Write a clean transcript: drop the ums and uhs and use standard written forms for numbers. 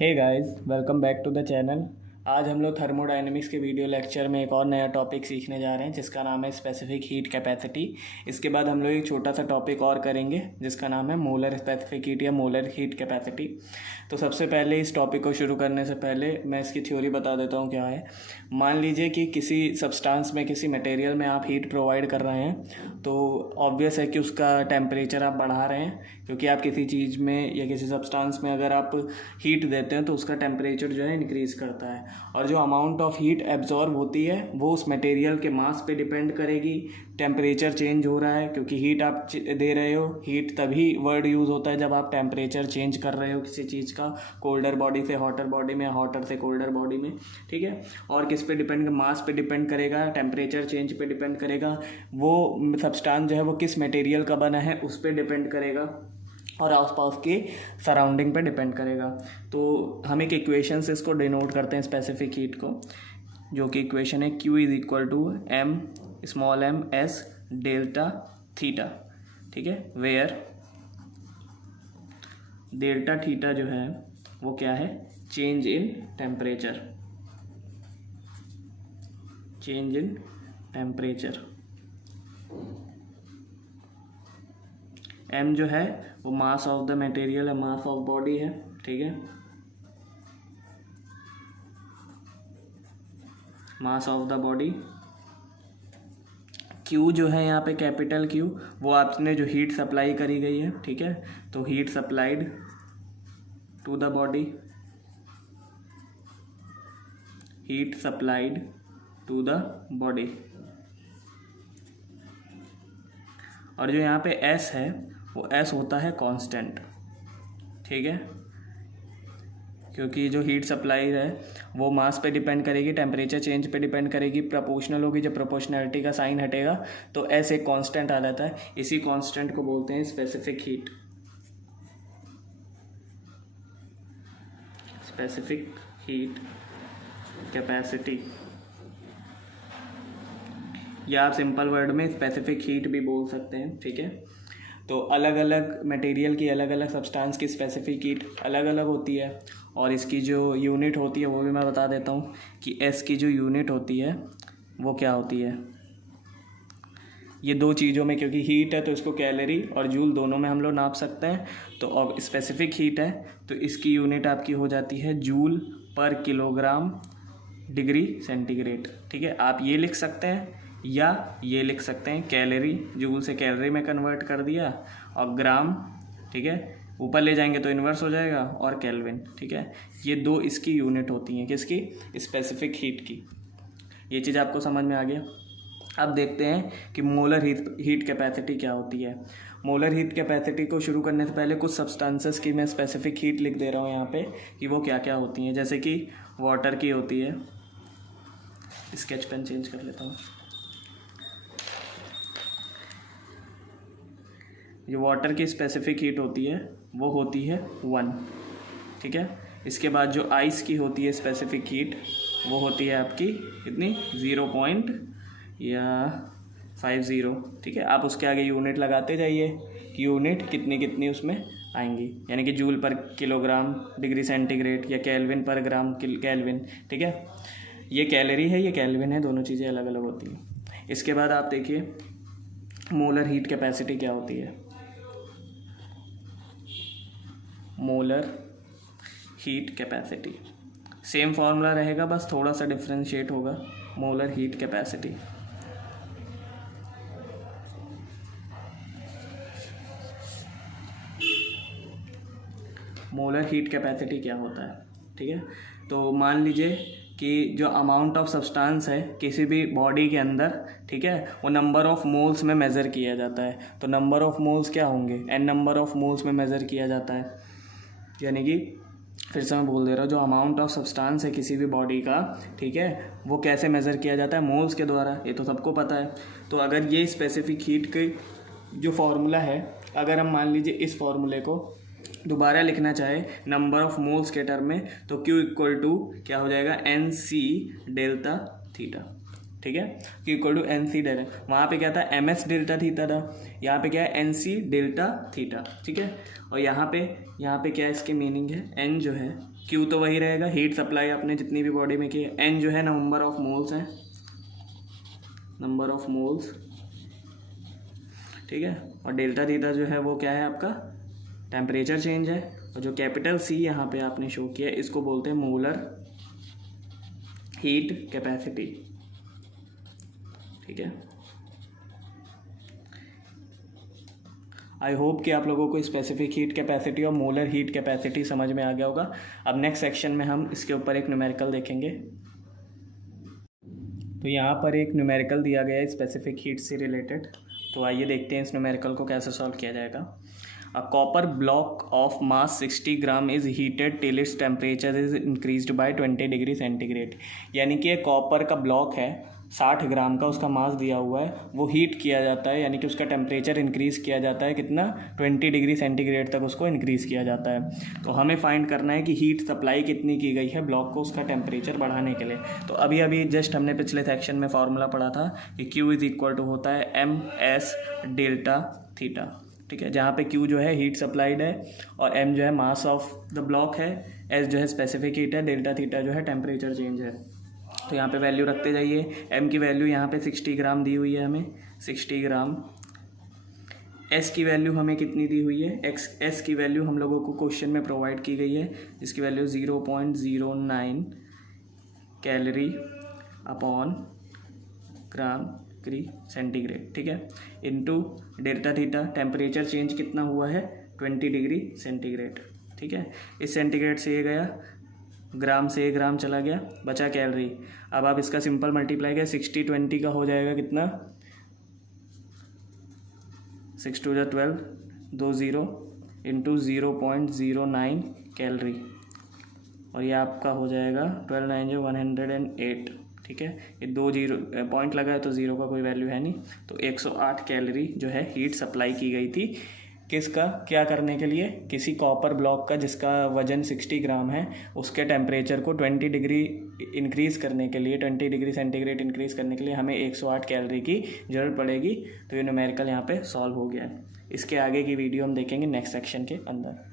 Hey guys, welcome back to the channel. आज हम लोग थर्मोडायनेमिक्स के वीडियो लेक्चर में एक और नया टॉपिक सीखने जा रहे हैं जिसका नाम है स्पेसिफिक हीट कैपेसिटी। इसके बाद हम लोग एक छोटा सा टॉपिक और करेंगे जिसका नाम है मोलर स्पेसिफिक हीट या मोलर हीट कैपेसिटी। तो सबसे पहले इस टॉपिक को शुरू करने से पहले मैं इसकी थ्योरी बता देता हूँ क्या है। मान लीजिए कि किसी सब्सटेंस में, किसी मटेरियल में आप हीट प्रोवाइड कर रहे हैं तो ऑब्वियस है कि उसका टेम्परेचर आप बढ़ा रहे हैं, क्योंकि आप किसी चीज़ में या किसी सब्सटेंस में अगर आप हीट देते हैं तो उसका टेम्परेचर जो है इंक्रीज़ करता है। और जो अमाउंट ऑफ हीट एब्जॉर्ब होती है वो उस मटेरियल के मास पे डिपेंड करेगी। टेम्परेचर चेंज हो रहा है क्योंकि हीट आप दे रहे हो। हीट तभी वर्ड यूज़ होता है जब आप टेम्परेचर चेंज कर रहे हो किसी चीज़ का, कोल्डर बॉडी से हॉटर बॉडी में, हॉटर से कोल्डर बॉडी में, ठीक है। और किस पे डिपेंड, मास पे डिपेंड करेगा, टेम्परेचर चेंज पे डिपेंड करेगा, वो सब्सटेंस जो है वो किस मटेरियल का बना है उस पर डिपेंड करेगा, और आसपास के सराउंडिंग पे डिपेंड करेगा। तो हम एक इक्वेशन से इसको डिनोट करते हैं स्पेसिफिक हीट को, जो कि इक्वेशन है Q is equal to m small m s delta theta, ठीक है। वेयर डेल्टा थीटा जो है वो क्या है, change in temperature, change in temperature. m जो है वो मास ऑफ द मटेरियल है, मास ऑफ बॉडी है, ठीक है, mass of the body. Q जो है यहाँ पे कैपिटल Q, वो आपने जो हीट सप्लाई करी गई है, ठीक है। तो heat supplied to the body, heat supplied to the body. और जो यहाँ पे S है वो S होता है कांस्टेंट, ठीक है, क्योंकि जो हीट सप्लाई है वो मास पे डिपेंड करेगी, टेम्परेचर चेंज पे डिपेंड करेगी, प्रोपोर्शनल होगी। जब प्रोपोर्शनैलिटी का साइन हटेगा तो S एक कांस्टेंट आ जाता है। इसी कांस्टेंट को बोलते हैं specific heat, specific heat capacity, या आप सिंपल वर्ड में स्पेसिफिक हीट भी बोल सकते हैं, ठीक है। तो अलग अलग मटेरियल की, अलग अलग सब्सटेंस की स्पेसिफिक हीट अलग अलग होती है, और इसकी जो यूनिट होती है वो भी मैं बता देता हूँ कि S की जो यूनिट होती है वो क्या होती है। ये दो चीज़ों में, क्योंकि हीट है तो इसको कैलोरी और जूल दोनों में हम लोग नाप सकते हैं। तो अब स्पेसिफिक हीट है तो इसकी यूनिट आपकी हो जाती है जूल पर किलोग्राम डिग्री सेंटीग्रेड, ठीक है। आप ये लिख सकते हैं या ये लिख सकते हैं, कैलोरी, जूल से कैलोरी में कन्वर्ट कर दिया, और ग्राम, ठीक है, ऊपर ले जाएंगे तो इन्वर्स हो जाएगा, और केल्विन, ठीक है। ये दो इसकी यूनिट होती हैं, किसकी, स्पेसिफिक हीट की। ये चीज़ आपको समझ में आ गया। अब देखते हैं कि मोलर हीट कैपेसिटी क्या होती है। मोलर हीट कैपेसिटी को शुरू करने से पहले कुछ सब्सटेंसेस की मैं स्पेसिफिक हीट लिख दे रहा हूँ यहाँ पे कि वो क्या क्या होती हैं। जैसे कि वाटर की होती है, स्केच पेन चेंज कर लेता हूँ। जो वाटर की स्पेसिफिक हीट होती है वो होती है 1, ठीक है। इसके बाद जो आइस की होती है स्पेसिफिक हीट वो होती है आपकी कितनी, 0.50, ठीक है। आप उसके आगे यूनिट लगाते जाइए कि यूनिट कितनी कितनी उसमें आएंगी, यानी कि जूल पर किलोग्राम डिग्री सेंटीग्रेड या केल्विन पर ग्राम केल्विन, ठीक है। ये कैलोरी है, ये केल्विन है, दोनों चीज़ें अलग अलग होती हैं। इसके बाद आप देखिए मोलर हीट कैपेसिटी क्या होती है। Molar heat capacity same formula रहेगा, बस थोड़ा सा डिफरेंशिएट होगा। Molar heat capacity, molar heat capacity क्या होता है, ठीक है। तो मान लीजिए कि जो अमाउंट ऑफ सब्सटेंस है किसी भी बॉडी के अंदर, ठीक है, वो नंबर ऑफ मोल्स में मेज़र किया जाता है। तो नंबर ऑफ मोल्स क्या होंगे, n नंबर ऑफ मोल्स में मेज़र किया जाता है। यानी कि फिर से मैं बोल दे रहा हूँ, जो अमाउंट ऑफ सब्सटेंस है किसी भी बॉडी का, ठीक है, वो कैसे मेज़र किया जाता है, मोल्स के द्वारा, ये तो सबको पता है। तो अगर ये स्पेसिफिक हीट के जो फार्मूला है, अगर हम मान लीजिए इस फार्मूले को दोबारा लिखना चाहे नंबर ऑफ मोल्स के टर्म में, तो Q इक्वल टू क्या हो जाएगा, NC डेल्टा थीटा, ठीक है, कि equal to N C delta, वहाँ पे क्या था एम एस डेल्टा थीटा था, यहाँ पे क्या है एन सी डेल्टा थीटा, ठीक है। और यहाँ पे क्या है इसकी मीनिंग है, एन जो है क्यू तो वही रहेगा, हीट सप्लाई आपने जितनी भी बॉडी में की है, एन जो है नंबर ऑफ मोल्स है, नंबर ऑफ मोल्स, ठीक है। और डेल्टा थीटा जो है वो क्या है आपका टेम्परेचर चेंज है, और जो कैपिटल सी यहाँ पे आपने शो किया है इसको बोलते हैं मोलर हीट कैपेसिटी, ठीक है। आई होप कि आप लोगों को स्पेसिफिक हीट कैपेसिटी और मोलर हीट कैपेसिटी समझ में आ गया होगा। अब नेक्स्ट सेक्शन में हम इसके ऊपर एक न्यूमेरिकल देखेंगे। तो यहाँ पर एक न्यूमेरिकल दिया गया है स्पेसिफिक हीट से रिलेटेड, तो आइए देखते हैं इस न्यूमेरिकल को कैसे सॉल्व किया जाएगा। A copper block of mass 60 gram is heated till its temperature is increased by 20 degree centigrade. यानी कि एक कॉपर का ब्लॉक है 60 ग्राम का, उसका मास दिया हुआ है, वो हीट किया जाता है, यानी कि उसका टेम्परेचर इंक्रीज़ किया जाता है कितना 20 डिग्री सेंटीग्रेड तक उसको इंक्रीज़ किया जाता है। तो हमें फाइंड करना है कि हीट सप्लाई कितनी की गई है ब्लॉक को उसका टेम्परेचर बढ़ाने के लिए। तो अभी जस्ट हमने पिछले सेक्शन में फार्मूला पढ़ा था कि Q इज़ इक्वल टू होता है एम एस डेल्टा थीटा, ठीक है, जहाँ पे Q जो है हीट सप्लाइड है और M जो है मास ऑफ द ब्लॉक है, S जो है स्पेसिफिक हीट है, डेल्टा थीटा जो है टेम्परेचर चेंज है। तो यहाँ पे वैल्यू रखते जाइए। M की वैल्यू यहाँ पे 60 ग्राम दी हुई है हमें, 60 ग्राम। S की वैल्यू हमें कितनी दी हुई है, S की वैल्यू हम लोगों को क्वेश्चन में प्रोवाइड की गई है, जिसकी value 0.09 calorie upon gram degree centigrade, ठीक है, into delta theta, temperature change कितना हुआ है 20 डिग्री सेंटीग्रेड, ठीक है। इस सेंटीग्रेड से ये गया, ग्राम से ये ग्राम चला गया, बचा कैलोरी। अब आप इसका सिंपल मल्टीप्लाई किया, 60 20 का हो जाएगा कितना, 6 2 12, 2 0 इंटू 0.09 कैलोरी, और ये आपका हो जाएगा 12 9 108, ठीक है। ये 2 जीरो पॉइंट लगा है तो ज़ीरो का कोई वैल्यू है नहीं, तो 108 कैलोरी जो है हीट सप्लाई की गई थी। किसका, क्या करने के लिए, किसी कॉपर ब्लॉक का जिसका वजन 60 ग्राम है, उसके टेम्परेचर को 20 डिग्री इंक्रीज़ करने के लिए, 20 डिग्री सेंटीग्रेड इंक्रीज़ करने के लिए हमें 108 कैलोरी की ज़रूरत पड़ेगी। तो ये न्यूमेरिकल यहाँ पे सॉल्व हो गया है। इसके आगे की वीडियो हम देखेंगे नेक्स्ट सेक्शन के अंदर।